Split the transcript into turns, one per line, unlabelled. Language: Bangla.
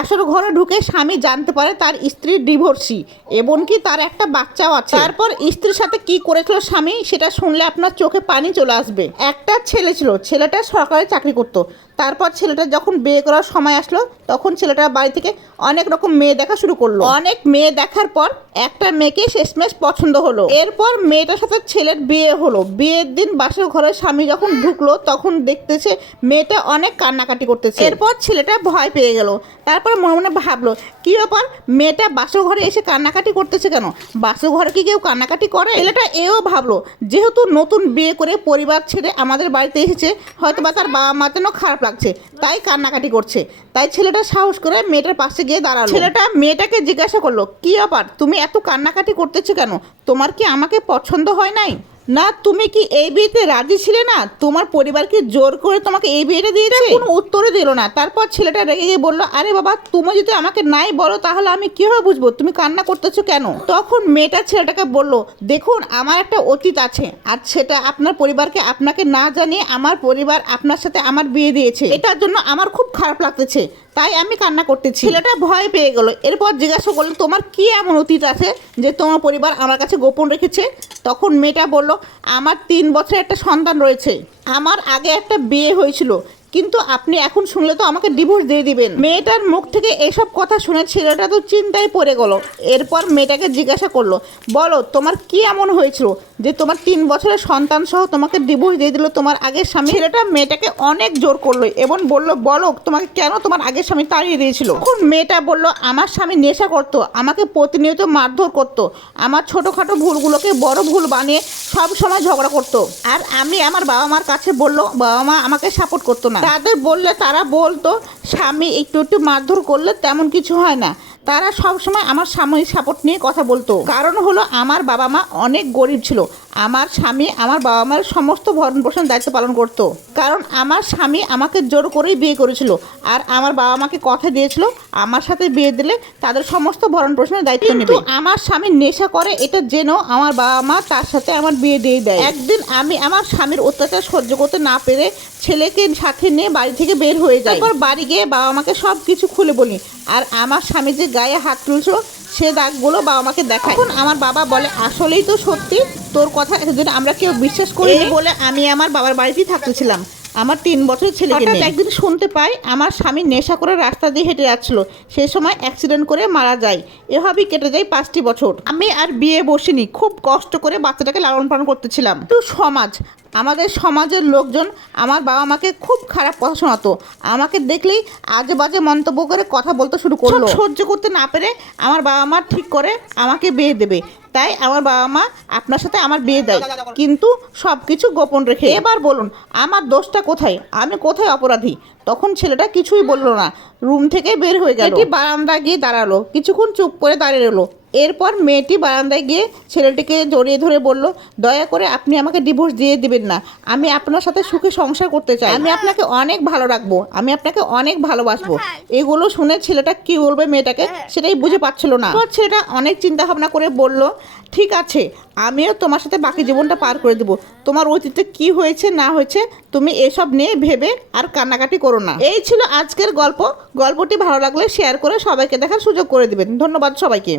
আসল ঘরে ঢুকে স্বামী জানতে পারে তার স্ত্রীর ডিভোর্সি, এমনকি তার একটা বাচ্চাও আছে। তারপর স্ত্রীর সাথে কি করেছিল স্বামী, সেটা শুনলে আপনার চোখে পানি চলে আসবে। একটা ছেলে ছিল, ছেলেটা সরকারি চাকরি করতো। তারপর ছেলেটা যখন বিয়ে করার সময় আসলো, তখন ছেলেটা বাড়ি থেকে অনেক রকম মেয়ে দেখা শুরু করল। অনেক মেয়ে দেখার পর একটা মেয়েকে শেষমেশ পছন্দ হলো। এরপর মেয়েটার সাথে ছেলের বিয়ে হলো। বিয়ের দিন বাসের ঘরে স্বামী যখন ঢুকলো, তখন দেখতেছে মেয়েটা অনেক কান্নাকাটি করতেছে। এরপর ছেলেটা ভয় পেয়ে গেল। তারপর মনে মনে ভাবলো, কি ব্যাপার? মেয়েটা বাসর ঘরে এসে কান্নাকাটি করতেছে কেন? বাসর ঘরে কি কেউ কান্নাকাটি করে? ছেলেটা এও ভাবলো, যেহেতু নতুন বিয়ে করে পরিবার ছেড়ে আমাদের বাড়িতে এসেছে হয়তো বা তার বাবা মা যেন খারাপ লাগছে, তাই কান্নাকাটি করছে। তাই ছেলেটা সাহস করে মেয়েটার পাশে গিয়ে দাঁড়াল। ছেলেটা মেয়েটাকে জিজ্ঞাসা করল, কি ব্যাপার? তুমি এত কান্নাকাটি করতেছো কেন? তোমার কি আমাকে পছন্দ হয় নাই? না, তুমি কি এই বিয়েতে রাজি ছিলে না? তোমার পরিবারকে জোর করে তোমাকে এই বিয়েটা দিয়েছে? কোনো উত্তরই দিল না। তারপর ছেলেটা রেগে গিয়ে বলল, আরে বাবা, তুমি যদি আমাকে নাই বলো, তাহলে আমি কীভাবে বুঝব? তুমি কান্না করতেছো কেন? তখন মেয়েটা ছেলেটাকে বলল, দেখুন, আমার একটা অতীত আছে, আর সেটা আপনার পরিবারকে আপনাকে না জানিয়ে আমার পরিবার আপনার সাথে আমার বিয়ে দিয়েছে। এটার জন্য আমার খুব খারাপ লাগতেছে। তাই আমি কান্না করতে ছেলেটা ভয় পেয়ে গেল। এরপর জিজ্ঞাসা করল, তোমার কি এমন অতীত আছে যে তোমার পরিবার আমার কাছে গোপন রেখেছে? তখন মেয়েটা বলল, আমার তিন বছরের একটা সন্তান রয়েছে। আমার আগে একটা বিয়ে হয়েছিল। কিন্তু আপনি এখন শুনলে তো আমাকে ডিভোর্স দিয়ে দিবেন। মেয়েটার মুখ থেকে এসব কথা শুনে ছেলেটা তো চিন্তায় পড়ে গেল। এরপর মেয়েটাকে জিজ্ঞাসা করল, বলো, তোমার কি এমন হয়েছিল যে তোমার তিন বছরের সন্তান সহ তোমাকে ডিভোর্স দিয়ে দিল তোমার আগের স্বামী? ছেলেটা মেয়েটাকে অনেক জোর করল এবং বলল, বলো, তোমাকে কেন তোমার আগের স্বামী তাড়িয়ে দিয়েছিল? তখন মেয়েটা বলল, আমার স্বামী নেশা করতো, আমাকে প্রতিনিয়ত মারধর করতো, আমার ছোটোখাটো ভুলগুলোকে বড় ভুল বানিয়ে সব সময় ঝগড়া করতো। আর আমি আমার বাবা মার কাছে বলল বাবা মা আমাকে সাপোর্ট করতো না। তাদের বললে তারা বলতো, স্বামী একটু একটু মারধর করলে তেমন কিছু হয় না। তারা সবসময় আমার সাময়িক সাপোর্ট নিয়ে কথা বলতো। কারণ হলো আমার বাবা মা অনেক গরিব ছিল। আমার স্বামী আমার বাবা মার সমস্ত ভরণ পোষণ দায়িত্ব পালন করত। কারণ আমার স্বামী আমাকে জোর করেই বিয়ে করেছিল। আর আমার বাবা মাকে কথা দিয়েছিল আমার সাথে বিয়ে দিলে তাদের সমস্ত ভরণ পোষণের দায়িত্ব নেবে। আমার স্বামী নেশা করে এটা জেনেও আমার বাবা মা তার সাথে আমার বিয়ে দিয়ে দেয়। একদিন আমি আমার স্বামীর অত্যাচার সহ্য করতে না পেরে ছেলেকে সাথে নিয়ে বাড়ি থেকে বের হয়ে যাই। তারপর বাড়ি গিয়ে বাবা মাকে সব কিছু খুলে বলি। আর আমার স্বামী যে গায়ে হাত তুলছিল সে দাগগুলো বাবা মাকে দেখায়। এখন আমার বাবা বলে আসলেই তো সত্যি তোর কথা এতদিন আমরা কেউ বিশ্বাস করি বলে আমি আমার বাবার বাড়িতেই থাকতেছিলাম। আমার তিন বছরের ছেলেকে নিয়ে। একদিন শুনতে পাই আমার স্বামী নেশা করে রাস্তা দিয়ে হেঁটে যাচ্ছিল। সেই সময় অ্যাক্সিডেন্ট করে মারা যায়। এভাবেই কেটে যায় পাঁচটি বছর। আমি আর বিয়ে বসিনি। খুব কষ্ট করে বাচ্চাটাকে লালন পালন করতেছিলাম। তো সমাজ আমাদের সমাজের লোকজন আমার বাবা মাকে খুব খারাপ কথা শোনাতো। আমাকে দেখলেই আজে বাজে মন্তব্য করে কথা বলতে শুরু করল। সহ্য করতে না পেরে আমার বাবা মা ঠিক করে আমাকে বিয়ে দেবে। তাই আমার বাবা মা আপনার সাথে আমার বিয়ে দেয়। কিন্তু সব কিছু গোপন রেখে এবার বলুন আমার দোষটা কোথায়? আমি কোথায় অপরাধী? তখন ছেলেটা কিছুই বলল না। রুম থেকে বের হয়ে গেল। বারান্দা গিয়ে দাঁড়াল। কিছুক্ষণ চুপ করে দাঁড়িয়ে রইল। এরপর মেয়েটি বারান্দায় গিয়ে ছেলেটিকে জড়িয়ে ধরে বলল, দয়া করে আপনি আমাকে ডিভোর্স দিয়ে দিবেন না। আমি আপনার সাথে সুখে সংসার করতে চাই। আমি আপনাকে অনেক ভালো রাখব। আমি আপনাকে অনেক ভালোবাসবো। এগুলো শুনে ছেলেটা কি বলবে মেয়েটাকে সেটাই বুঝে পাচ্ছিল না। তো ছেলেটা অনেক চিন্তা ভাবনা করে বলল, ঠিক আছে, আমিও তোমার সাথে বাকি জীবনটা পার করে দেবো। তোমার অতীতে কি হয়েছে, না হয়েছে, তুমি এসব নিয়ে ভেবে আর কান্নাকাটি করো না। এই ছিল আজকের গল্প। গল্পটি ভালো লাগলে শেয়ার করে সবাইকে দেখার সুযোগ করে দিবেন। ধন্যবাদ সবাইকে।